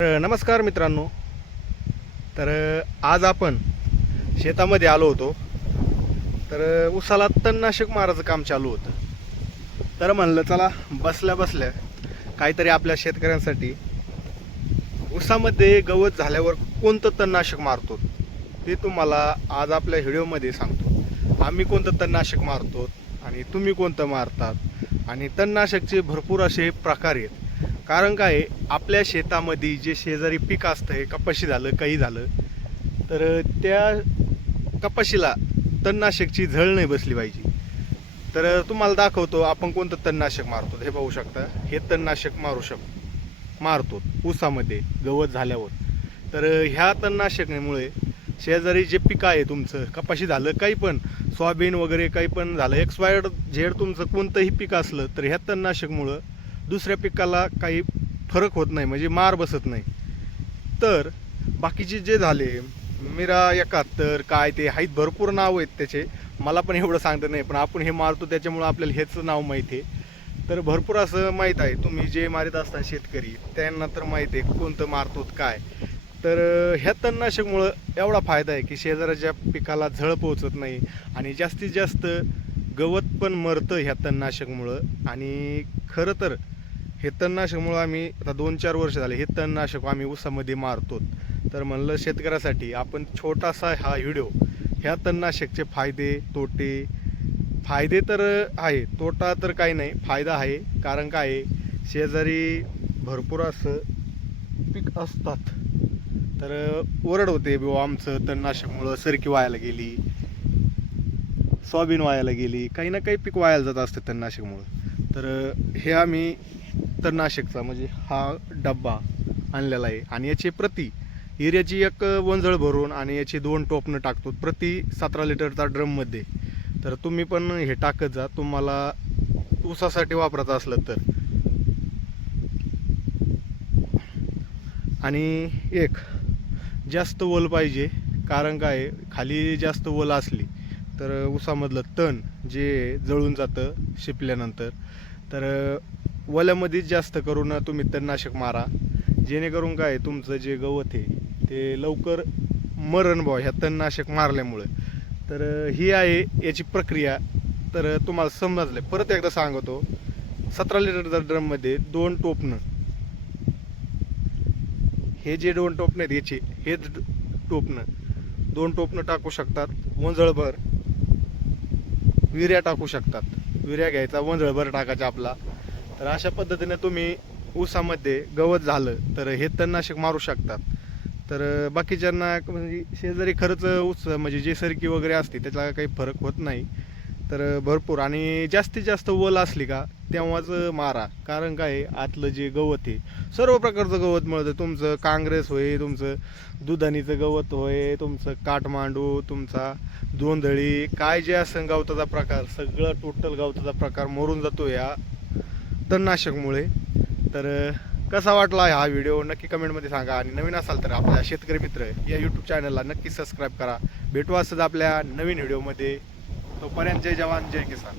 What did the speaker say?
तर नमस्कार मित्रांनो. तर आज आपण शेतामध्ये आलो होतो. तर उसाला तणनाशक मारायचं काम चालू होतं. तर म्हणलं चला बसल्या बसल्या काहीतरी आपल्या शेतकऱ्यांसाठी उसामध्ये गवत झाल्यावर कोणतं तणनाशक मारतो ते तुम्हाला आज आपल्या व्हिडिओमध्ये सांगतो. आम्ही कोणतं तणनाशक मारतो आणि तुम्ही कोणतं मारतात आणि तणनाशकचे भरपूर असे प्रकार आहेत. कारण काय आपल्या शेतामध्ये जे शेजारी पीक असतं हे कपाशी झालं काही झालं तर त्या कपाशीला तणनाशकची झळ नाही बसली पाहिजे. तर तुम्हाला दाखवतो आपण कोणतं तणनाशक मारतो हे पाहू शकता. हे तणनाशक मारू शक मारतो ऊसामध्ये गवत झाल्यावर. तर ह्या तणनाशकामुळे शेजारी जे पिकं आहे तुमचं कपाशी झालं काही पण सोयाबीन वगैरे काही पण झालं एक्सपायर्ड झेड तुमचं कोणतंही पीक असलं तर ह्या तणनाशकमुळं दुसऱ्या पिकाला काही फरक होत नाही म्हणजे मार बसत नाही. तर बाकीचे जे झाले मिरा एकाहत्तर काय ते आहेत भरपूर नाव आहेत त्याचे. मला पण एवढं सांगता नाही पण आपण हे मारतो त्याच्यामुळं आपल्याला हेच नाव माहीत आहे. तर भरपूर असं माहीत आहे तुम्ही जे मारित असता शेतकरी त्यांना तर माहीत आहे कोणतं मारतो काय. तर ह्या तणनाशकमुळं एवढा फायदा आहे की शेजाऱ्याच्या पिकाला झळ पोहोचत नाही आणि जास्तीत जास्त गवत पण मरतं ह्या तणनाशकमुळं. आणि खरं तर हे तणनाशकमुळं आम्ही आता दोन चार वर्ष झाले हे तणनाशक आम्ही ऊसामध्ये मारतो. तर म्हणलं शेतकऱ्यासाठी आपण छोटासा हा व्हिडिओ ह्या तणनाशकचे फायदे तोटे फायदे तर आहे तोटा तर काही नाही फायदा आहे. कारण काय आहे शेजारी भरपूर असं पीक असतात. तर ओरड होते बुवा आमचं तणनाशकमुळं सरकी व्हायला गेली सोयाबीन वायाला गेली काही ना काही पीक वायाला जात असतं तणनाशकमुळं. तर हे आम्ही तणनाशकचा म्हणजे हा डब्बा आणलेला आहे. आणि याचे प्रति युरियाची एक वंजळ भरून आणि याची दोन टोपणं टाकतो. प्रति सतरा लिटरचा ड्रममध्ये. तर तुम्ही पण हे टाकत जा. तुम्हाला ऊसासाठी वापरायचं असलं तर. आणि एक जास्त वल पाहिजे. कारण काय? खाली जास्त वल असली तर ऊसामधलं तण जे जळून जातं शिपल्यानंतर. तर वल्यामध्येच जास्त करून तुम्ही तणनाशक मारा. जेणेकरून काय तुमचं जे गवत आहे ते लवकर मरण भाव ह्या तणनाशक मारल्यामुळं. तर ही आहे याची प्रक्रिया. तर तुम्हाला समजलं परत एकदा सांगतो. सतरा लिटरच्या ड्रममध्ये दोन टोपणं. हे जे दोन टोपणं आहेत याचे हे टोपणं. दोन टोपणं टाकू शकतात वंजळभर. विर्या टाकू शकतात. विर्या घ्यायचा वंजळभर टाकायचा आपला. तर अशा पद्धतीने तुम्ही ऊसामध्ये गवत झालं तर हे तणनाशक मारू शकतात. तर बाकीच्यांना म्हणजे शेजारी खरंच ऊस म्हणजे जे सरकी वगैरे असते त्याचा काही फरक होत नाही. तर भरपूर आणि जास्तीत जास्त वल असली का तेव्हाच मारा. कारण काय आतलं जे गवत आहे सर्व प्रकारचं गवत मिळतं. तुमचं काँग्रेस होय तुमचं दुधानीचं गवत होय तुमचं काठमांडू तुमचा दोंधळी काय जे असं गवताचा प्रकार सगळं टोटल गवताचा प्रकार मरून जातो या तणनाशकमुळे. तर कसा वाटला हा व्हिडिओ? नक्की कमेंटमध्ये सांगा. आणि नवीन असाल तर आपल्या शेतकरी मित्र या यूट्यूब चॅनलला नक्की सबस्क्राईब करा. भेटू असंच आपल्या नवीन व्हिडिओमध्ये. तोपर्यंत जय जवान जय किसान.